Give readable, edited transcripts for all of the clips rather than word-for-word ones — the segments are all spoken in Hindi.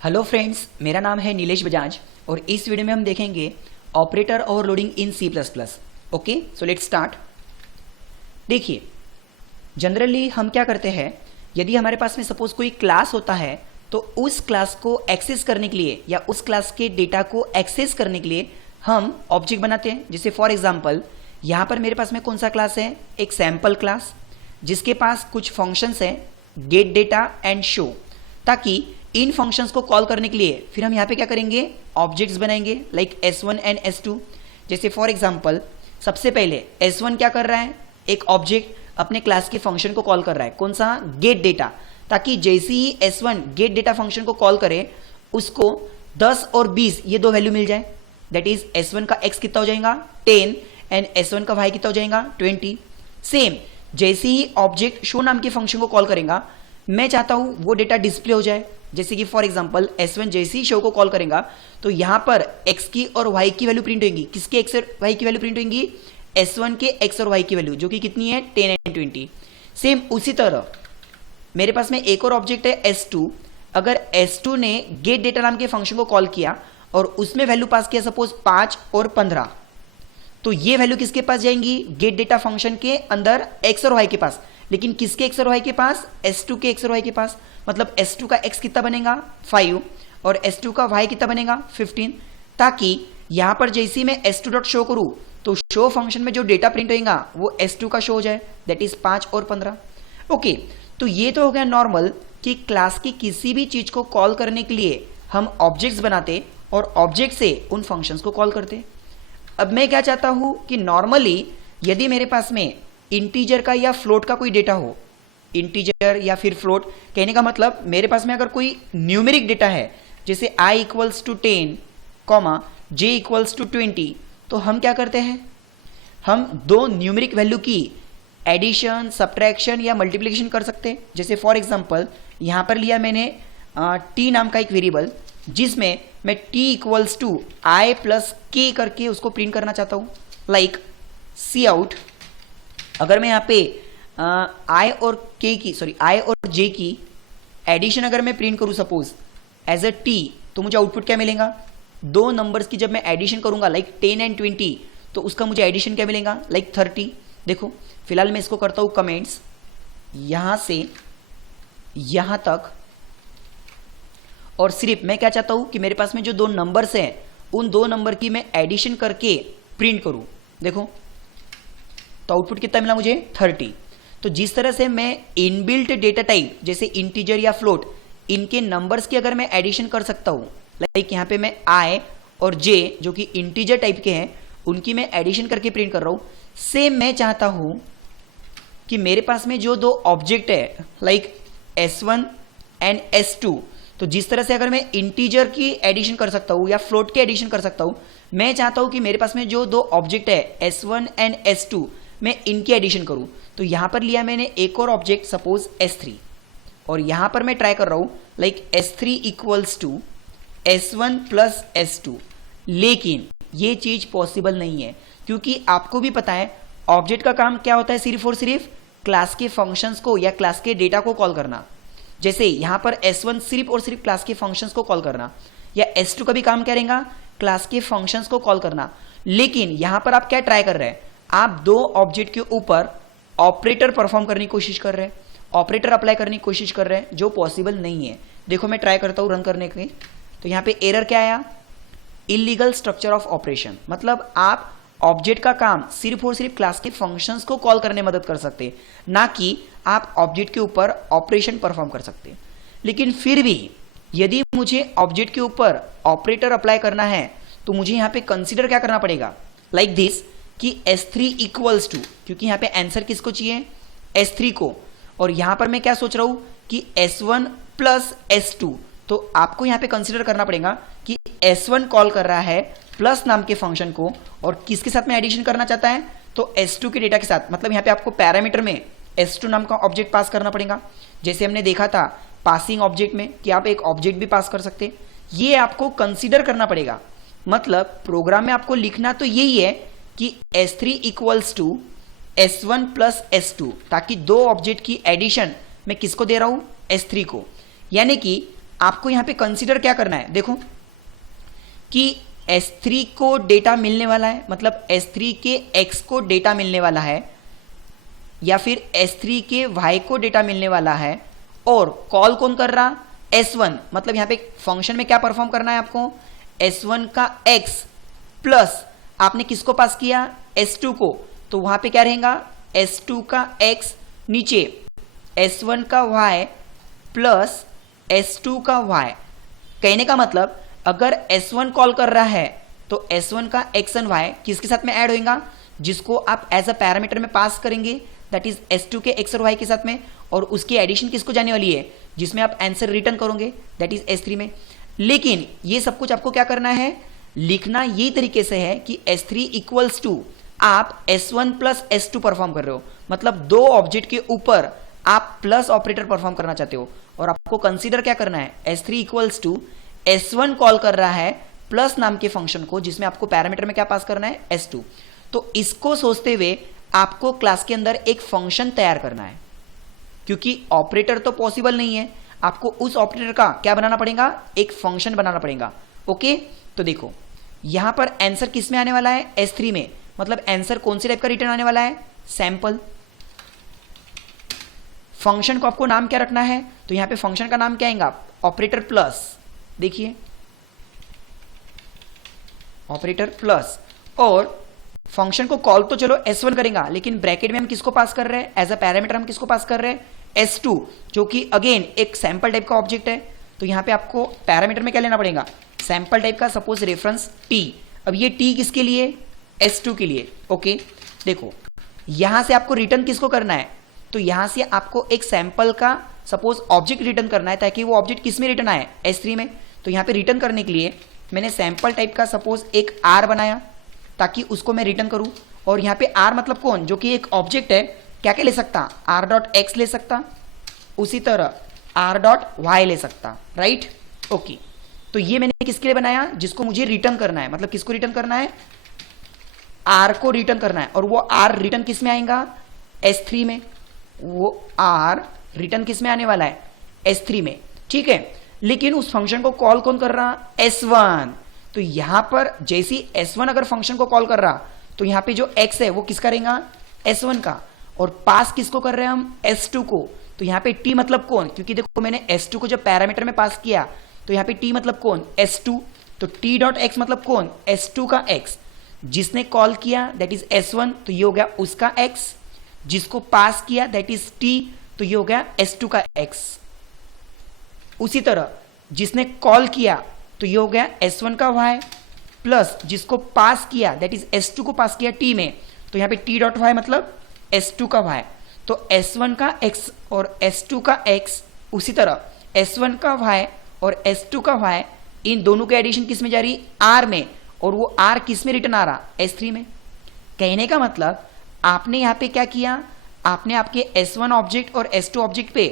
हेलो फ्रेंड्स, मेरा नाम है नीलेश बजाज और इस वीडियो में हम देखेंगे operator overloading in C plus plus. Okay, so let's start. देखिए, जनरली हम क्या करते हैं, यदि हमारे पास में सपोज कोई क्लास होता है तो उस क्लास को एक्सेस करने के लिए या उस क्लास के डेटा को एक्सेस करने के लिए हम ऑब्जेक्ट बनाते हैं। जैसे फॉर एग्जांपल यहाँ पर मेरे पास में कौन सा क्लास है, एक सैम्पल क्लास जिसके पास कुछ फंक्शंस हैं, गेट डेटा एंड शो, ताकि इन फंक्शंस को कॉल करने के लिए फिर हम यहाँ पे क्या करेंगे, ऑब्जेक्ट्स बनाएंगे लाइक S1 एंड S2। जैसे फॉर एग्जांपल सबसे पहले S1 क्या कर रहा है, एक ऑब्जेक्ट अपने क्लास के फंक्शन को कॉल कर रहा है, कौन सा, गेट डेटा, ताकि जैसे ही S1 गेट डेटा फंक्शन को कॉल करे उसको 10 और 20 ये दो वैल्यू मिल जाए। दैट इज S1 का x कितना हो जाएगा 10 एंड S1 का y कितना हो जाएगा 20। सेम जैसे ही ऑब्जेक्ट शो नाम के फंक्शन को कॉल करेगा, मैं चाहता हूं वो डेटा डिस्प्ले हो जाए। जैसे कि फॉर एग्जांपल S1 जैसे ही शो को कॉल करेगा तो यहां पर x की और y की वैल्यू प्रिंट होगी। किसके x और y की वैल्यू प्रिंट होगी, S1 के x और y की वैल्यू, जो कि कितनी है 10 एंड 20। सेम उसी तरह मेरे पास में एक और ऑब्जेक्ट है S2। अगर S2 ने गेट डेटा नाम के फंक्शन को कॉल किया और उसमें वैल्यू पास किया सपोज 5 और 15, तो ये वैल्यू किसके पास जाएंगी, गेट डेटा फंक्शन के अंदर x और y के पास। लेकिन किसके x और y के पास, S2 के x और y के पास। मतलब S2 का x कितना बनेगा 5 और S2 का y कितना बनेगा 15, ताकि यहां पर जैसे ही मैं S2 डॉट शो करूं तो शो फंक्शन में जो डेटा प्रिंट होगा वो S2 का शो हो जाए, दैट इज 5 और 15। ओके, तो ये तो हो गया नॉर्मल कि क्लास की किसी भी चीज को कॉल करने के लिए हम ऑब्जेक्ट्स बनाते और ऑब्जेक्ट से उन फंक्शंस को कॉल करते। अब मैं क्या चाहता हूं कि नॉर्मली यदि मेरे पास में इंटीजर का या फ्लोट का कोई डेटा हो, इंटीजर या फिर फ्लोट कहने का मतलब मेरे पास में अगर कोई न्यूमेरिक डेटा है, जैसे i equals to 10 comma j equals to 20, तो हम क्या करते हैं, हम दो न्यूमेरिक वैल्यू की एडिशन, सब्ट्रैक्शन या मल्टीप्लिकेशन कर सकते हैं। जैसे फॉर एग्जांपल यहां पर लिया मैंने t नाम का एक वेरिएबल, जिसमें मैं t equals to i plus k करके उसको प्रिंट करना चाहता हूं, लाइक सी आउट। अगर मैं यहाँ पे i और j की एडिशन अगर मैं प्रिंट करूं सपोज एज अ t, तो मुझे आउटपुट क्या मिलेगा, दो नंबर्स की जब मैं एडिशन करूंगा लाइक 10 एंड 20, तो उसका मुझे एडिशन क्या मिलेगा लाइक 30। देखो फिलहाल मैं इसको करता हूं कमेंट्स, यहां से यहां तक, और सिर्फ मैं क्या चाहता हूं कि मेरे पास में जो दो नंबर्स हैं उन दो नंबर की मैं एडिशन करके प्रिंट करूं। देखो तो आउटपुट कितना मिला मुझे 30। तो जिस तरह से मैं इनबिल्ट डेटा टाइप जैसे इंटीजर या फ्लोट, इनके नंबर्स की अगर मैं एडिशन कर सकता हूं, लाइक यहां पे मैं i और j जो कि इंटीजर टाइप के हैं उनकी मैं एडिशन करके प्रिंट कर रहा हूं, सेम मैं चाहता हूं कि मेरे पास में जो दो ऑब्जेक्ट है लाइक S1 एंड S2, तो जिस तरह से अगर मैं इंटीजर की एडिशन कर सकता हूं या फ्लोट की एडिशन कर सकता हूं, मैं चाहता हूं कि मेरे पास में जो दो ऑब्जेक्ट है S1 एंड S2, मैं इनकी एडिशन करूं। तो यहां पर लिया मैंने एक और ऑब्जेक्ट सपोज S3, और यहां पर मैं ट्राई कर रहा हूं like S3 equals to S1 plus S2, लेकिन ये चीज पॉसिबल नहीं है, क्योंकि आपको भी पता है ऑब्जेक्ट का काम क्या होता है, सिर्फ और सिर्फ क्लास के फंक्शंस को या क्लास के डेटा को कॉल करना। जैसे यहां पर S1 सिर्फ और सिर्फ क्लास के फंक्शंस को कॉल करना, या S2 का भी काम क्या रहेगा, क्लास के फंक्शंस को कॉल करना। लेकिन यहां पर आप क्या ट्राई कर रहे हैं, आप दो ऑब्जेक्ट के ऊपर ऑपरेटर परफॉर्म करने की कोशिश कर रहे हैं, ऑपरेटर अप्लाई करने की कोशिश कर रहे हैं, जो पॉसिबल नहीं है। देखो मैं ट्राई करता हूं रन करने की, तो यहां पे एरर क्या आया, इलीगल स्ट्रक्चर ऑफ ऑपरेशन। मतलब आप ऑब्जेक्ट का काम सिर्फ और सिर्फ क्लास के फंक्शंस को कॉल करने में मदद कर सकते, ना कि आप ऑब्जेक्ट के ऊपर ऑपरेशन परफॉर्म कर सकते। लेकिन फिर भी यदि मुझे ऑब्जेक्ट के ऊपर ऑपरेटर अप्लाई करना है तो मुझे यहां पे कंसीडर क्या करना पड़ेगा, लाइक दिस कि S3 इक्वल्स टू, क्योंकि यहां पे आंसर किसको चाहिए, S3 को, और यहां पर मैं क्या सोच रहा हूं कि S1 प्लस S2, तो आपको यहां पे कंसीडर करना पड़ेगा कि S1 कॉल कर रहा है प्लस नाम के फंक्शन को, और किसके साथ में एडिशन करना चाहता है, तो S2 के डेटा के साथ। मतलब यहां पे आपको पैरामीटर में S2 नाम का ऑब्जेक्ट पास करना पड़ेगा, जैसे हमने देखा था पासिंग ऑब्जेक्ट में कि आप एक ऑब्जेक्ट भी पास कर सकते, ये आपको कंसीडर करना पड़ेगा। मतलब प्रोग्राम में आपको लिखना तो यही है कि S3 equals to S1 plus S2, ताकि दो ऑब्जेक्ट की एडिशन मैं किसको दे रहा हूं, S3 को। यानी कि आपको यहां पे कंसीडर क्या करना है, देखो कि S3 को डेटा मिलने वाला है, मतलब S3 के X को डेटा मिलने वाला है या फिर S3 के Y को डेटा मिलने वाला है, और कॉल कौन कर रहा, S1, मतलब यहां पे फंक्शन में क्या परफॉर्म करना है आपको, S1 का X प्लस आपने किसको पास किया, S2 को, तो वहां पे क्या रहेगा, S2 का X नीचे S1 का Y प्लस S2 का Y। कहने का मतलब अगर S1 कॉल कर रहा है तो S1 का X एंड Y किसके साथ में ऐड होगा, जिसको आप एज अ पैरामीटर में पास करेंगे, दैट इज S2 के X और Y के साथ में, और उसकी एडिशन किसको जाने वाली है, जिसमें आप आंसर रिटर्न करोगे, दैट इज S3 में। लेकिन ये सब कुछ आपको क्या करना है, लिखना ये तरीके से है कि S3 इक्वल्स टू आप S1 प्लस S2 परफॉर्म कर रहे हो, मतलब दो ऑब्जेक्ट के ऊपर आप प्लस ऑपरेटर परफॉर्म करना चाहते हो, और आपको कंसीडर क्या करना है, S3 equals to S1 call कर रहा है प्लस नाम के फंक्शन को, जिसमें आपको पैरामीटर में क्या पास करना है, S2। तो इसको सोचते हुए आपको क्लास के अंदर एक फंक्शन तैयार करना है, क्योंकि ऑपरेटर तो पॉसिबल नहीं है, आपको उस ऑपरेटर का क्या बनाना पड़ेगा, एक फंक्शन बनाना पड़ेगा। ओके, तो देखो यहां पर आंसर किस में आने वाला है, S3 में, मतलब आंसर कौन से टाइप का रिटर्न आने वाला है, सैंपल। फंक्शन को आपको नाम क्या रखना है, तो यहां पे फंक्शन का नाम क्या आएगा, ऑपरेटर प्लस, देखिए ऑपरेटर प्लस, और फंक्शन को कॉल तो चलो S1 करेगा, लेकिन ब्रैकेट में हम किसको पास कर रहे हैं, एज अ पैरामीटर हम किसको पास कर रहे हैं, S2, जो कि अगेन एक सैंपल टाइप का ऑब्जेक्ट है। तो यहां पे आपको पैरामीटर में क्या लेना पड़ेगा, सैंपल टाइप का, सपोज रेफरेंस T। अब ये T किसके लिए, S2 के लिए। ओके, देखो यहां से आपको रिटर्न किसको करना है, तो यहां से आपको एक सैंपल का सपोज ऑब्जेक्ट रिटर्न करना है, ताकि वो ऑब्जेक्ट किस में रिटर्न आए, S3 में। तो यहां पे रिटर्न करने के लिए मैंने सैंपल टाइप का सपोज एक R बनाया, ताकि उसको मैं रिटर्न करूं, और यहां पे R मतलब कौन, जो कि एक ऑब्जेक्ट है, क्या क्या ले सकता, R.X ले सकता, उसी तरह R.Y ले सकता, राइट। ओके, तो ये मैंने किसके लिए बनाया, जिसको मुझे रिटर्न करना है, मतलब किसको रिटर्न करना है, R को रिटर्न करना है, और वो R रिटर्न किस में आएगा, S3 में, वो R रिटर्न किस में आने वाला है, S3 में, ठीक है। लेकिन उस फंक्शन को कॉल कौन कर रहा, S1। तो यहां पर जैसी S1 अगर फंक्शन को कॉल कर रहा, तो यहां पे जो X है वो किसका रहेगा, S1 का, और पास किसको कर रहे हैं हम, S2 को। तो यहां पे T मतलब कौन, क्योंकि देखो मैंने S2 को जब पैरामीटर में पास किया, तो यहां पे T मतलब कौन, S2। तो T.X मतलब कौन, S2 का X, जिसने कॉल किया दैट इज S1, तो ये हो गया उसका X, जिसको पास किया दैट इज T, तो ये हो गया S2 का X। उसी तरह जिसने कॉल किया तो ये हो गया S1 का Y, प्लस जिसको पास किया दैट इज S2 को पास किया T में, तो यहां पे T.Y मतलब S2 का Y। तो S1 का X और S2 का X, उसी तरह S1 का Y और S2 का Y, इन दोनों के एडिशन किस में जा रही, R में, और वो R किस में रिटर्न आ रहा, S3 में। कहने का मतलब आपने यहां पे क्या किया, आपने आपके S1 ऑब्जेक्ट और S2 ऑब्जेक्ट पे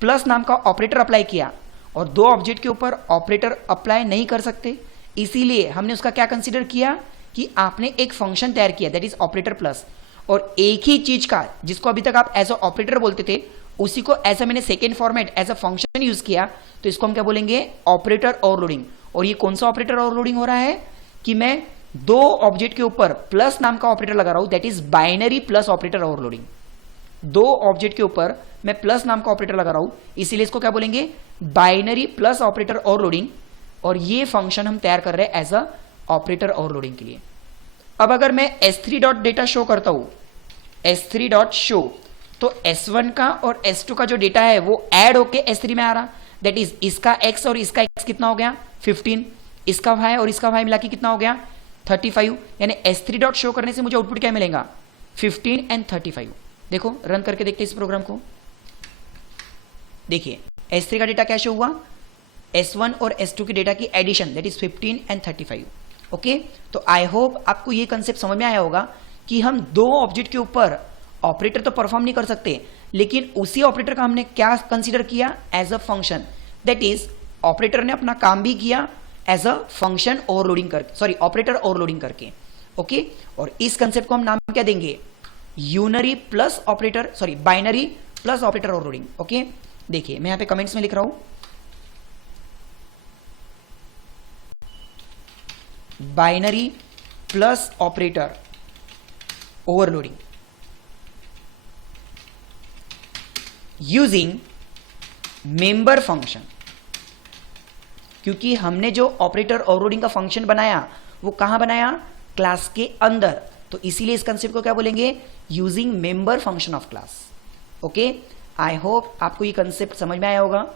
प्लस नाम का ऑपरेटर अप्लाई किया, और दो ऑब्जेक्ट के ऊपर ऑपरेटर अप्लाई नहीं कर सकते, इसीलिए हमने उसका क्या कंसीडर किया कि आपने एक फंक्शन तैयार किया दैट इज ऑपरेटर प्लस, और एक ही चीज का जिसको अभी तक आप एज अ ऑपरेटर बोलते थे, उसी को एज अ मैंने second format as a function use किया, तो इसको हम क्या बोलेंगे, ऑपरेटर ओवरलोडिंग। और ये कौन सा ऑपरेटर ओवरलोडिंग हो रहा है, कि मैं दो ऑब्जेक्ट के ऊपर प्लस नाम का ऑपरेटर लगा रहा हूं, that is binary plus operator overloading. दो ऑब्जेक्ट के ऊपर मैं प्लस नाम का ऑपरेटर लगा रहा हूं, इसीलिए इसको क्या बोलेंगे, बाइनरी प्लस ऑपरेटर ओवरलोडिंग, और ये फंक्शन हम तैयार कर रहे हैं एज अ ऑपरेटर ओवरलोडिंग के लिए। अब अगर मैं S3 डॉट डेटा शो करता हूं, S3 डॉट शो, तो S1 का और S2 का जो डेटा है वो ऐड होके S3 में आ रहा, दैट इज इसका X और इसका X कितना हो गया, 15, इसका Y और इसका Y मिला के कितना हो गया, 35। यानी S3 डॉट शो करने से मुझे आउटपुट क्या मिलेगा, 15 एंड 35। देखो रन करके देखते हैं इस प्रोग्राम को, देखिए S3 का डेटा क्या शो हुआ, S1 और S2 की डेटा की addition that is 15 and 35। Okay, तो आई होप आपको ये कंसेप्ट समझ में आया होगा कि हम दो ऑब्जेक्ट के ऊपर ऑपरेटर तो परफॉर्म नहीं कर सकते, लेकिन उसी ऑपरेटर का हमने क्या कंसीडर किया, as a function, that is operator ने अपना काम भी किया एज अ फंक्शन ओवरलोडिंग करके, सॉरी ऑपरेटर ओवरलोडिंग करके। ओके, और इस कंसेप्ट को हम नाम क्या देंगे, unary plus operator, sorry binary plus operator overloading. Okay, देखिए मैं यहां पे कमेंट्स में लिख रहा हूं, binary plus operator overloading using member function. क्योंकि हमने जो ऑपरेटर ओवरलोडिंग का फंक्शन बनाया वो कहां बनाया, क्लास के अंदर, तो इसीलिए इस कंसेप्ट को क्या बोलेंगे, using member function of class. Okay, I hope आपको ये कंसेप्ट समझ में आया होगा।